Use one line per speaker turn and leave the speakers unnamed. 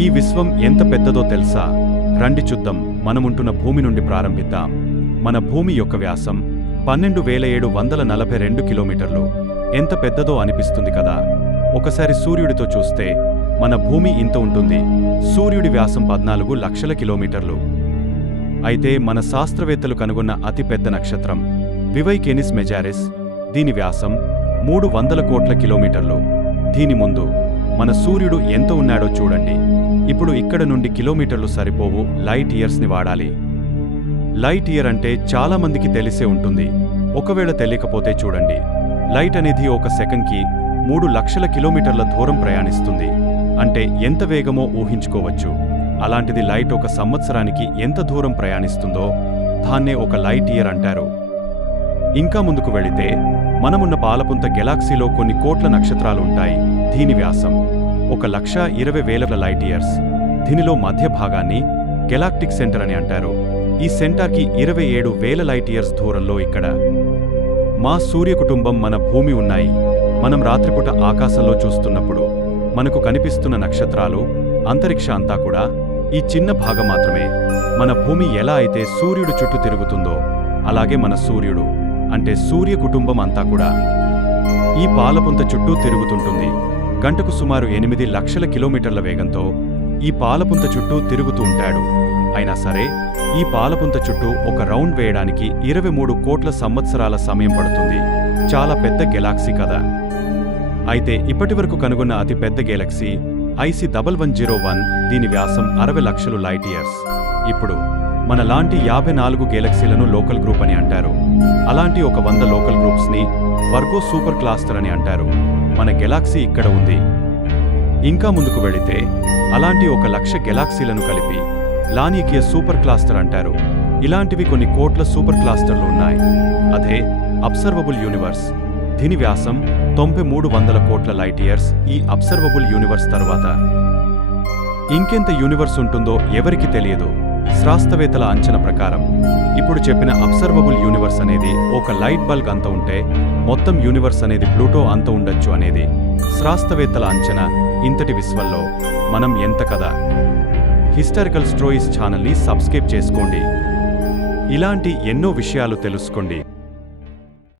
ఈ విశ్వం ఎంత పెద్దదో తెలుసా? రండి చూద్దాం మనముంటున్న భూమి నుండి ప్రారంభిద్దాం. మన భూమి యొక్క వ్యాసం పన్నెండు వేల ఏడు వందల నలభై రెండు కిలోమీటర్లు. ఎంత పెద్దదో అనిపిస్తుంది కదా. ఒకసారి సూర్యుడితో చూస్తే మన భూమి ఇంత ఉంటుంది. సూర్యుడి వ్యాసం పద్నాలుగు లక్షల కిలోమీటర్లు. అయితే మన శాస్త్రవేత్తలు కనుగొన్న అతిపెద్ద నక్షత్రం వివైకెనిస్ మెజారిస్ దీని వ్యాసం మూడు వందల కోట్ల కిలోమీటర్లు. దీని ముందు మన సూర్యుడు ఎంత ఉన్నాడో చూడండి. ఇప్పుడు ఇక్కడ నుండి కిలోమీటర్లు సరిపోవు లైట్ ఇయర్స్ని వాడాలి. లైట్ ఇయర్ అంటే చాలామందికి తెలిసే ఉంటుంది. ఒకవేళ తెలియకపోతే చూడండి. లైట్ అనేది ఒక సెకండ్కి మూడు లక్షల కిలోమీటర్ల దూరం ప్రయాణిస్తుంది. అంటే ఎంత వేగమో ఊహించుకోవచ్చు. అలాంటిది లైట్ ఒక సంవత్సరానికి ఎంత దూరం ప్రయాణిస్తుందో దాన్నే ఒక లైట్ ఇయర్ అంటారు. ఇంకా ముందుకు వెళితే మనమున్న పాలపుంత గెలాక్సీలో కొన్ని కోట్ల నక్షత్రాలు ఉంటాయి దీని వ్యాసం ఒక లక్ష ఇరవై వేల లైట్ ఇయర్స్. దీనిలో మధ్య భాగాన్ని గెలాక్టిక్ సెంటర్ అని అంటారు. ఈ సెంటర్కి ఇరవై ఏడు వేల లైట్ ఇయర్స్ దూరంలో ఇక్కడ మా సూర్య కుటుంబం మన భూమి ఉన్నాయి. మనం రాత్రిపూట ఆకాశంలో చూస్తున్నప్పుడు మనకు కనిపిస్తున్న నక్షత్రాలు అంతరిక్ష అంతా కూడా ఈ చిన్న భాగం మాత్రమే. మన భూమి ఎలా అయితే సూర్యుడు చుట్టూ తిరుగుతుందో అలాగే మన సూర్యుడు అంటే సూర్య కుటుంబం అంతా కూడా. ఈ పాలపుంత చుట్టూ తిరుగుతుంటుంది. గంటకు సుమారు ఎనిమిది లక్షల కిలోమీటర్ల వేగంతో ఈ పాలపుంత చుట్టూ తిరుగుతూ ఉంటాడు. అయినా సరే ఈ పాలపుంత చుట్టూ ఒక రౌండ్ వేయడానికి ఇరవై మూడు కోట్ల సంవత్సరాల సమయం పడుతుంది. చాలా పెద్ద గెలాక్సీ కదా అయితే ఇప్పటివరకు కనుగొన్న అతి పెద్ద galaxy IC double one zero one దీని వ్యాసం అరవై లక్షలు లైట్ ఇయర్స్. ఇప్పుడు మన లాంటి యాభై నాలుగు గెలాక్సీలను లోకల్ గ్రూప్ అని అంటారు. అలాంటి ఒక వంద లోకల్ గ్రూప్స్ని వర్గో సూపర్ క్లాస్టర్ అని అంటారు. మన గెలాక్సీ ఇక్కడ ఉంది. ఇంకా ముందుకు వెళితే అలాంటి ఒక లక్ష గెలాక్సీలను కలిపి లానీకియ సూపర్ క్లాస్టర్ అంటారు. ఇలాంటివి కొన్ని కోట్ల సూపర్ క్లాస్టర్లు ఉన్నాయి. అదే అబ్సర్వబుల్ యూనివర్స్. దీని వ్యాసం తొంభై మూడు వందల కోట్ల లైట్ ఇయర్స్ ఈ అబ్సర్వబుల్ యూనివర్స్ తర్వాత. ఇంకెంత యూనివర్స్ ఉంటుందో ఎవరికి తెలియదు. శాస్త్రవేత్తల అంచనా ప్రకారం ఇప్పుడు చెప్పిన అబ్సర్వబుల్ యూనివర్స్ అనేది ఒక లైట్ బల్బ్ అంత ఉంటే మొత్తం యూనివర్స్ అనేది ప్లూటో అంత ఉండొచ్చు అనేది శాస్త్రవేత్తల అంచనా ఇంతటి విశ్వంలో మనం ఎంత కదా? హిస్టారికల్ స్టోరీస్ ఛానల్ని సబ్స్క్రైబ్ చేసుకోండి. ఇలాంటి ఎన్నో విషయాలు తెలుసుకోండి.